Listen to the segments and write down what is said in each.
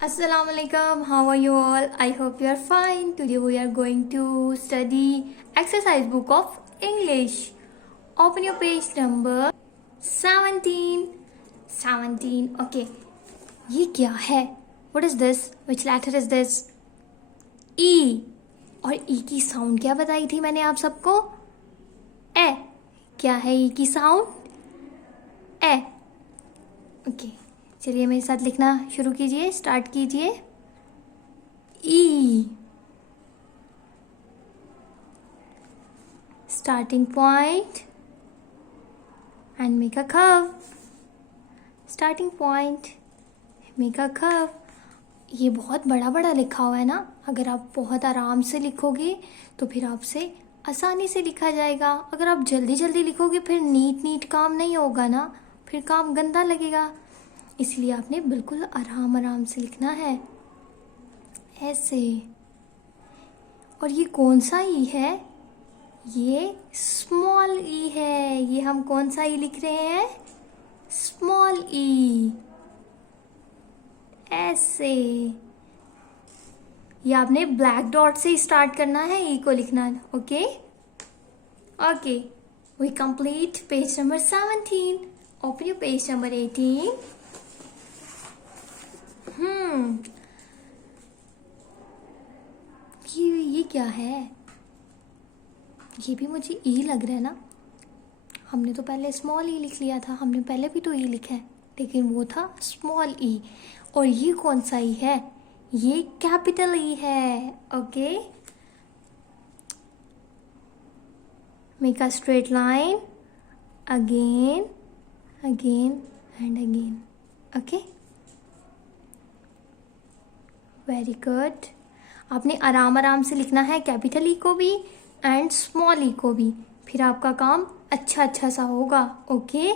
Assalamualaikum, how are you all? I hope you are fine. Today we are going to study exercise book of English. Open your page number 17. 17. Okay. ये क्या है? What is this? Which letter is this? E. और E की sound क्या बताई थी मैंने आप सबको? ए. क्या है E की साउंड? ए. ओके चलिए मेरे साथ लिखना शुरू कीजिए, स्टार्ट कीजिए। ई starting point and make a curve. Starting point, make a curve. ये बहुत बड़ा बड़ा लिखा हुआ है ना, अगर आप बहुत आराम से लिखोगे तो फिर आपसे आसानी से लिखा जाएगा। अगर आप जल्दी जल्दी लिखोगे फिर नीट काम नहीं होगा ना, फिर काम गंदा लगेगा। इसलिए आपने बिल्कुल आराम आराम से लिखना है, ऐसे। और ये कौन सा ई है? ये स्मॉल ई है। ये हम कौन सा ई लिख रहे हैं? स्मॉल ई, ऐसे। ये आपने ब्लैक डॉट से स्टार्ट करना है ई को लिखना। Okay okay, we complete page number 17। Open your page number 18। ये क्या है? ये भी मुझे ई लग रहा है ना। हमने तो पहले स्मॉल ई लिख लिया था, हमने पहले भी तो ई लिखा है, लेकिन वो था स्मॉल ई। और ये कौन सा ई है? ये कैपिटल ई है। Okay, make a straight line again again and again. Okay, very good. आपने आराम आराम से लिखना है, कैपिटल ई को भी एंड स्मॉल ई को भी, फिर आपका काम अच्छा सा होगा। ओके,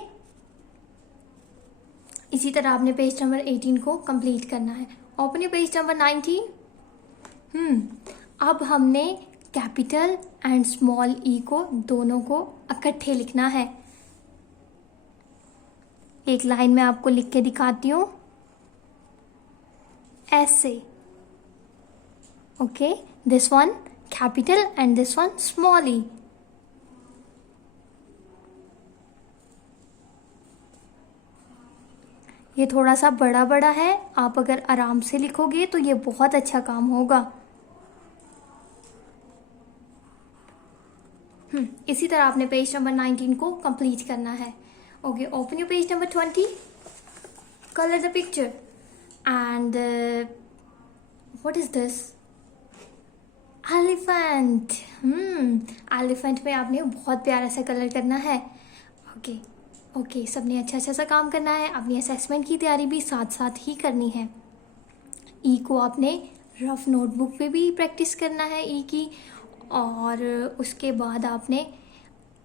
इसी तरह आपने पेज नंबर 18 को कंप्लीट करना है। Open your page number 19। अब हमने कैपिटल एंड स्मॉल ई को दोनों को इकट्ठे लिखना है। एक लाइन में आपको लिख के दिखाती हूँ, ऐसे। Okay, this one capital and this one small e. ये थोड़ा सा बड़ा बड़ा है, आप अगर आराम से लिखोगे तो ये बहुत अच्छा काम होगा। इसी तरह आपने पेज नंबर 19 को कंप्लीट करना है। Okay, open your page number 20, colour the picture and what is this? Elephant. Elephant में आपने बहुत प्यारा सा कलर करना है। ओके ओके, सबने अच्छा सा काम करना है। अपनी असेसमेंट की तैयारी भी साथ साथ ही करनी है। ई को आपने रफ नोटबुक पे भी प्रैक्टिस करना है ई की, और उसके बाद आपने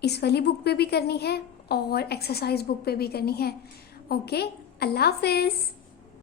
इस वाली बुक पे भी करनी है और एक्सरसाइज बुक पे भी करनी है। ओके, अल्लाह हाफिज़।